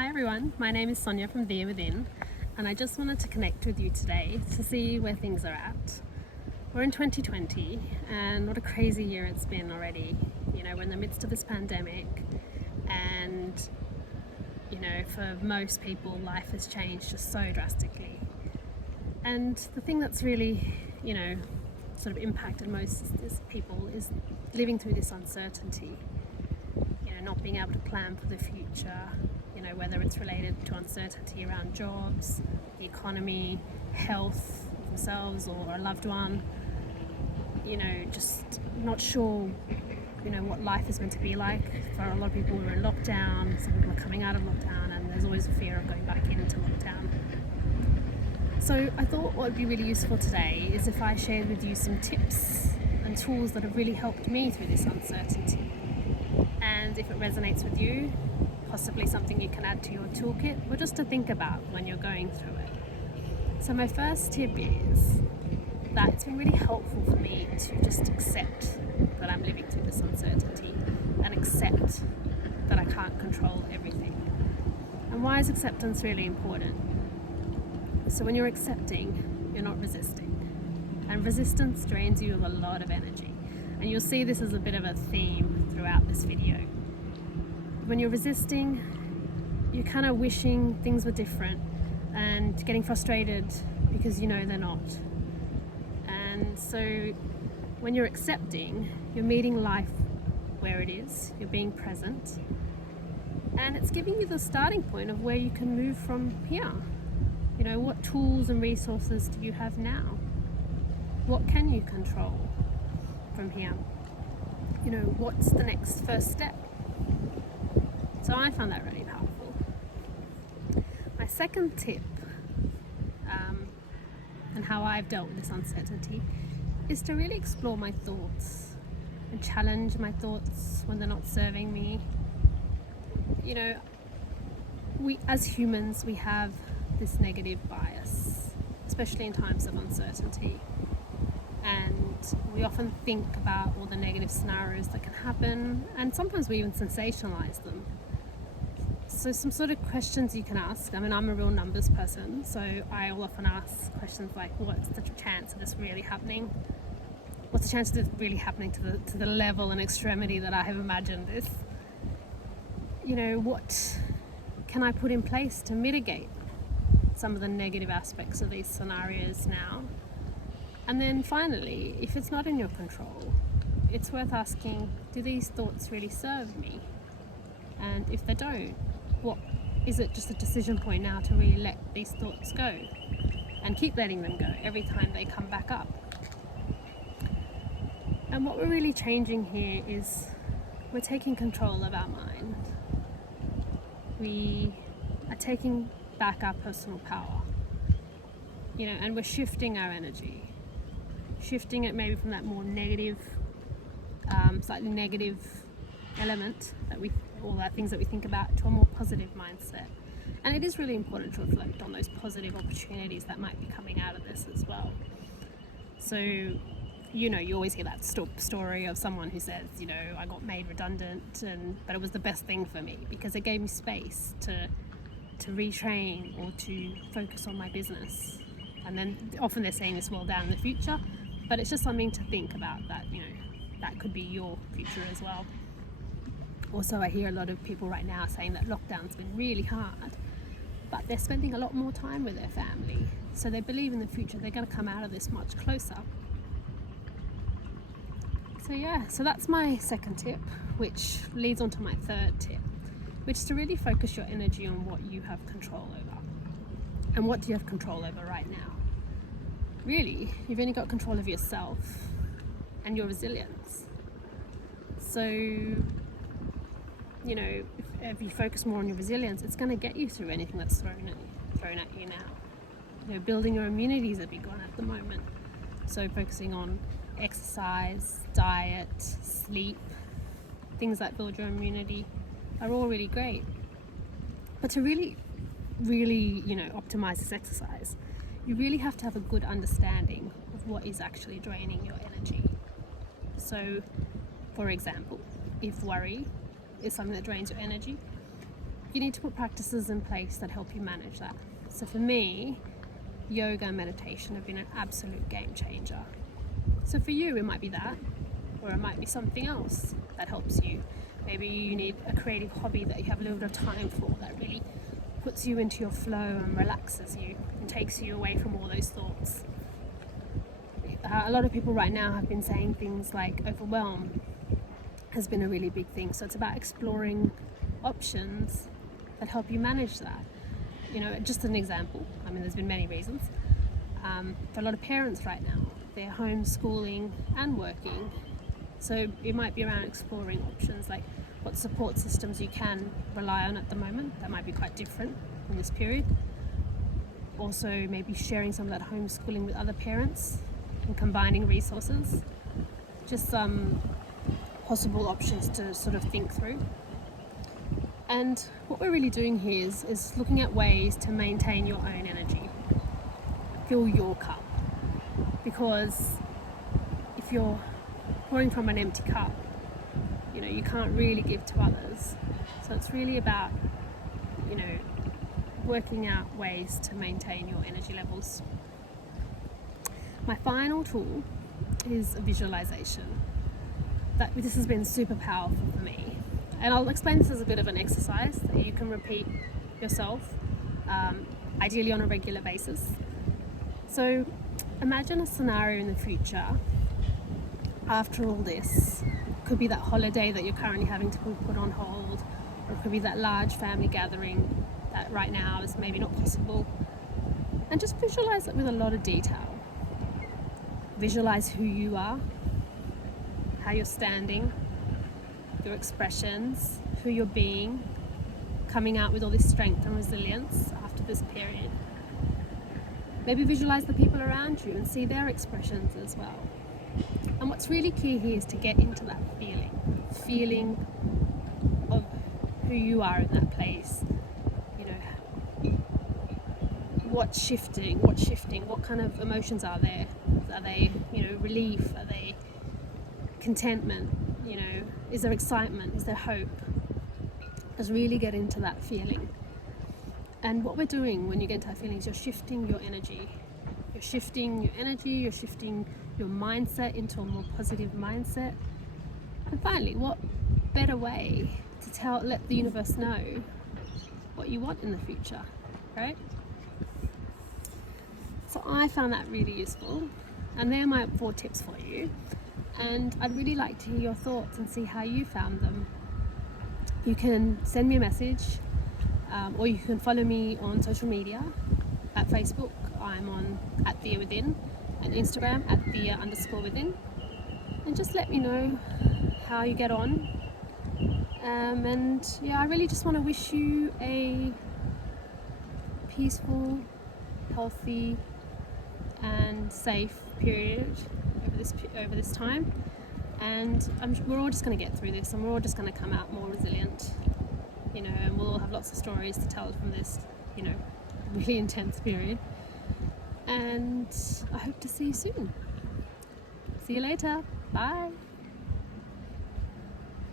Hi everyone, my name is Sonia from There Within, and I just wanted to connect with you today to see where things are at. We're in 2020 and what a crazy year it's been already. You know, we're in the midst of this pandemic and, you know, for most people life has changed just so drastically. And the thing that's really, sort of impacted most people is living through this uncertainty. Not being able to plan for the future, whether it's related to uncertainty around jobs, the economy, health themselves or a loved one, just not sure, what life is meant to be like. For a lot of people, we're in lockdown, some people are coming out of lockdown, and there's always a fear of going back into lockdown. So I thought what would be really useful today is if I shared with you some tips and tools that have really helped me through this uncertainty. And if it resonates with you, possibly something you can add to your toolkit or just to think about when you're going through it. So my first tip is that it's been really helpful for me to just accept that I'm living through this uncertainty and accept that I can't control everything. And why is acceptance really important? So when you're accepting, you're not resisting. And resistance drains you of a lot of energy. And you'll see this as a bit of a theme throughout this video. When you're resisting, you're kind of wishing things were different and getting frustrated because you know they're not. And so when you're accepting, you're meeting life where it is, you're being present, and it's giving you the starting point of where you can move from here. What tools and resources do you have now? What can you control from here? What's the next first step? So I found that really powerful. My second tip, and how I've dealt with this uncertainty, is to really explore my thoughts and challenge my thoughts when they're not serving me. We as humans, we have this negative bias, especially in times of uncertainty. And we often think about all the negative scenarios that can happen, and sometimes we even sensationalize them. So some sort of questions you can ask. I'm a real numbers person, so I will often ask questions like, what's the chance of this really happening? What's the chance of this really happening to the level and extremity that I have imagined this? What can I put in place to mitigate some of the negative aspects of these scenarios now? And then finally, if it's not in your control, it's worth asking, do these thoughts really serve me? And if they don't, what is it just a decision point now to really let these thoughts go and keep letting them go every time they come back up? And what we're really changing here is we're taking control of our mind. We are taking back our personal power, and we're shifting our energy. Shifting it maybe from that more negative, slightly negative element all that things that we think about, to a more positive mindset. And it is really important to reflect on those positive opportunities that might be coming out of this as well. So, you always hear that story of someone who says, I got made redundant, but it was the best thing for me because it gave me space to retrain or to focus on my business. And then often they're saying this well down in the future, but it's just something to think about that, that could be your future as well. Also, I hear a lot of people right now saying that lockdown's been really hard, but they're spending a lot more time with their family. So they believe in the future they're going to come out of this much closer. So that's my second tip, which leads on to my third tip, which is to really focus your energy on what you have control over. And what do you have control over right now? Really, you've only got control of yourself and your resilience. So, if you focus more on your resilience, it's going to get you through anything that's thrown at you now. Building your immunity is a big one at the moment. So focusing on exercise, diet, sleep, things that build your immunity are all really great. But to really, optimize this exercise, you really have to have a good understanding of what is actually draining your energy. So, for example, if worry is something that drains your energy, you need to put practices in place that help you manage that. So for me, yoga and meditation have been an absolute game changer. So for you, it might be that, or it might be something else that helps you. Maybe you need a creative hobby that you have a little bit of time for, that really puts you into your flow and relaxes you and takes you away from all those thoughts. A lot of people right now have been saying things like overwhelm has been a really big thing. So it's about exploring options that help you manage that. You know, just an example, I mean, there's been many reasons. For a lot of parents right now, they're homeschooling and working. So it might be around exploring options like what support systems you can rely on at the moment. That might be quite different in this period. Also, maybe sharing some of that homeschooling with other parents and combining resources. Just some possible options to sort of think through. And what we're really doing here is looking at ways to maintain your own energy, fill your cup. Because if you're pouring from an empty cup, you know, you can't really give to others. So it's really about, you know, working out ways to maintain your energy levels. My final tool is visualization. This has been super powerful for me. And I'll explain this as a bit of an exercise that you can repeat yourself, ideally on a regular basis. So imagine a scenario in the future after all this. It could be that holiday that you're currently having to put on hold, or it could be that large family gathering that right now is maybe not possible. And just visualize it with a lot of detail. Visualize who you are, how you're standing, your expressions, who you're being, coming out with all this strength and resilience after this period. Maybe visualize the people around you and see their expressions as well. And what's really key here is to get into that feeling of who you are in that place. You know, what's shifting, what kind of emotions are there? Are they, you know, relief? Are they contentment? You know, is there excitement? Is there hope? Just really get into that feeling. And what we're doing when you get into that feeling is you're shifting your energy. You're shifting your energy, you're shifting your mindset into a more positive mindset. And finally, what better way to let the universe know what you want in the future, right? So I found that really useful. And they're my 4 tips for you. And I'd really like to hear your thoughts and see how you found them. You can send me a message, or you can follow me on social media. At Facebook, I'm on @TheaWithin, and Instagram @Thea_within. And just let me know how you get on. And yeah, I really just want to wish you a peaceful, healthy, and safe period over this time. And we're all just going to get through this, and we're all just going to come out more resilient, you know, and we'll all have lots of stories to tell from this, you know, really intense period. And I hope to see you soon. See you later. Bye.